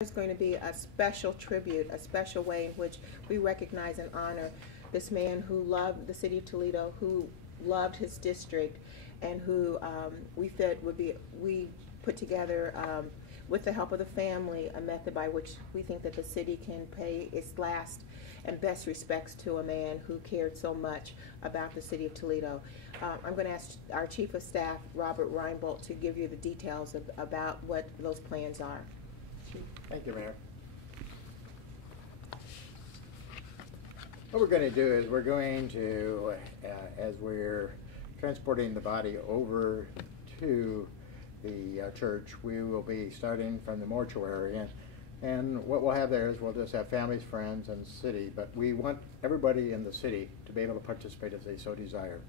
There's going to be a special tribute, a special way in which we recognize and honor this man who loved the city of Toledo, who loved his district, and who we put together with the help of the family a method by which we think that the city can pay its last and best respects to a man who cared so much about the city of Toledo. I'm going to ask our Chief of Staff, Robert Reinbolt, to give you the details about what those plans are. Thank you, Mayor. What we're going to do is we're going to, as we're transporting the body over to the church, we will be starting from the mortuary. And what we'll have there is we'll just have families, friends, and city. But we want everybody in the city to be able to participate if they so desire.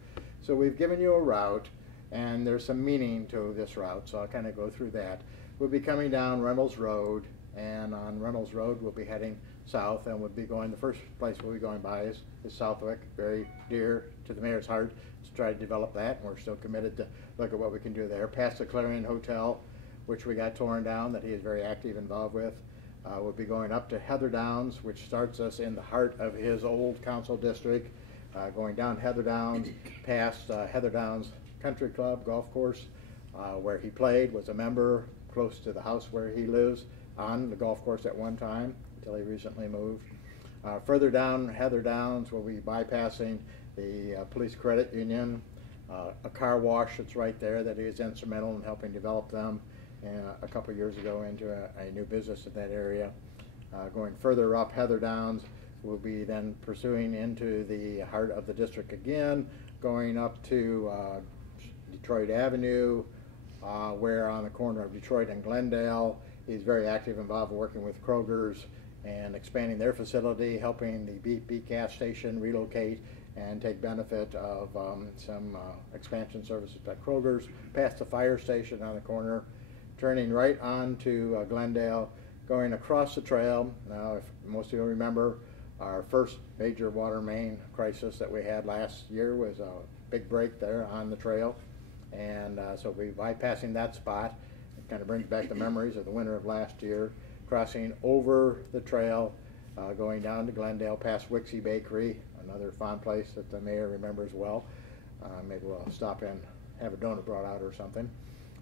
So we've given you a route, and there's some meaning to this route, so I'll kind of go through that. We'll be coming down Reynolds Road, and on Reynolds Road we'll be heading south, and we'll be going, the first place we'll be going by is Southwick, very dear to the mayor's heart to try to develop that, and we're still committed to look at what we can do there. Past the Clarion Hotel, which we got torn down, that he is very active involved with. We'll be going up to Heather Downs, which starts us in the heart of his old council district, going down Heather Downs, past Heather Downs Country Club golf course, where he played, was a member, close to the house where he lives, on the golf course at one time until he recently moved. Further down Heather Downs, we'll be bypassing the police credit union, a car wash that's right there that he is instrumental in helping develop them a couple years ago into a new business in that area. Going further up Heather Downs, we'll be then pursuing into the heart of the district again, going up to Detroit Avenue, where on the corner of Detroit and Glendale, he's very active, involved working with Kroger's and expanding their facility, helping the Beat gas station relocate and take benefit of some expansion services at Kroger's, past the fire station on the corner, turning right on to Glendale, going across the trail. Now, if most of you remember, our first major water main crisis that we had last year was a big break there on the trail. And so we'll be bypassing that spot. It kind of brings back the memories of the winter of last year, crossing over the trail, going down to Glendale, past Wixie Bakery, another fond place that the mayor remembers well. Maybe we'll stop in, have a donut brought out or something.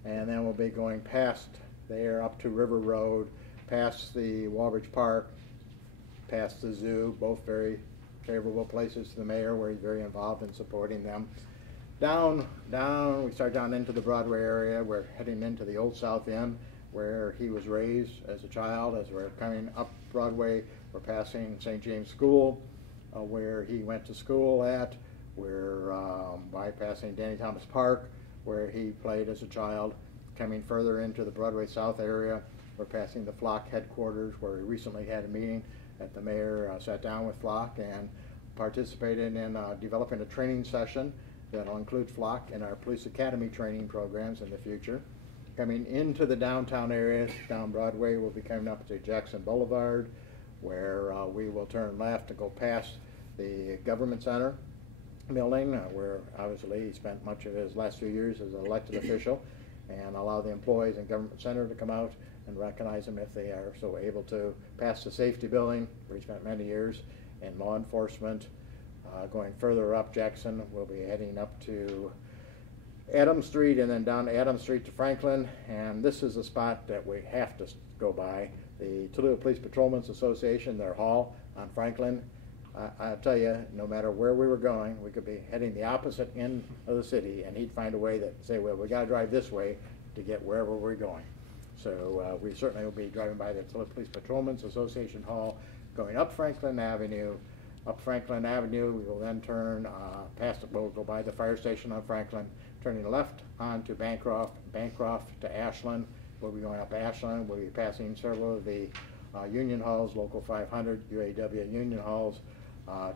And then we'll be going past there up to River Road, past the Walbridge Park, past the zoo, both very favorable places to the mayor where he's very involved in supporting them. Down, we start down into the Broadway area. We're heading into the Old South End where he was raised as a child. As we're coming up Broadway, we're passing St. James School, where he went to school at. We're bypassing Danny Thomas Park, where he played as a child. Coming further into the Broadway South area, we're passing the Flock headquarters, where he recently had a meeting that the mayor sat down with Flock and participated in developing a training session that'll include Flock in our police academy training programs in the future. Coming into the downtown area, down Broadway, we'll be coming up to Jackson Boulevard, where we will turn left and go past the Government Center building, where obviously he spent much of his last few years as an elected official, and allow the employees in Government Center to come out and recognize him if they are so able to. Pass the safety building, where he spent many years in law enforcement. Going further up Jackson, we'll be heading up to Adams Street and then down Adams Street to Franklin, and this is a spot that we have to go by. The Toledo Police Patrolmen's Association, their hall on Franklin. I'll tell you, no matter where we were going, we could be heading the opposite end of the city, and he'd find a way that say, well, we got to drive this way to get wherever we're going. So we certainly will be driving by the Toledo Police Patrolmen's Association hall, going up Franklin Avenue. Up Franklin Avenue, we will then turn we'll go by the fire station on Franklin, turning left onto Bancroft, Bancroft to Ashland. We'll be going up Ashland. We'll be passing several of the union halls, Local 500, UAW union halls,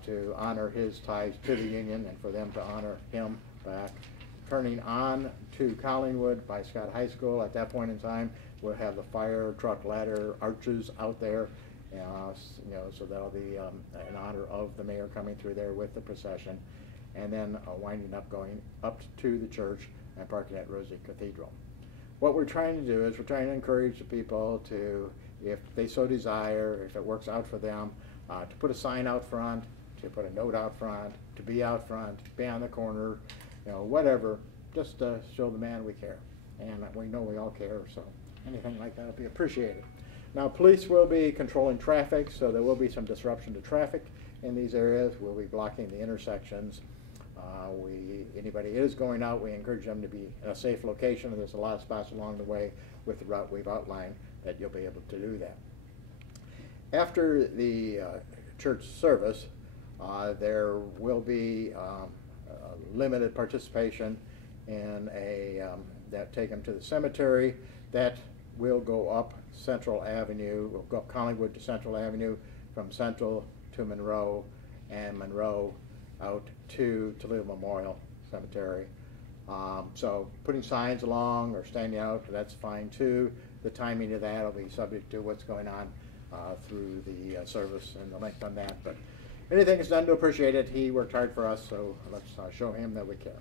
to honor his ties to the union and for them to honor him back. Turning on to Collingwood by Scott High School. At that point in time, we'll have the fire truck ladder arches out there. So that'll be in honor of the mayor coming through there with the procession, and then winding up going up to the church and parking at Rosie Cathedral. What we're trying to do is we're trying to encourage the people to if they so desire, if it works out for them, to put a sign out front, to put a note out front, to be out front, be on the corner, whatever, just to show the man we care. And we know we all care, so anything like that will be appreciated. Now, police will be controlling traffic, so there will be some disruption to traffic in these areas. We'll be blocking the intersections. Anybody is going out, we encourage them to be in a safe location, and there's a lot of spots along the way with the route we've outlined that you'll be able to do that. After the church service, there will be limited participation in that take them to the cemetery. That will go up Central Avenue, we'll go up Collingwood to Central Avenue, from Central to Monroe, and Monroe out to Toledo Memorial Cemetery. So putting signs along or standing out, that's fine too. The timing of that will be subject to what's going on through the service and the length on that. But anything is done to appreciate it. He worked hard for us, so let's show him that we care.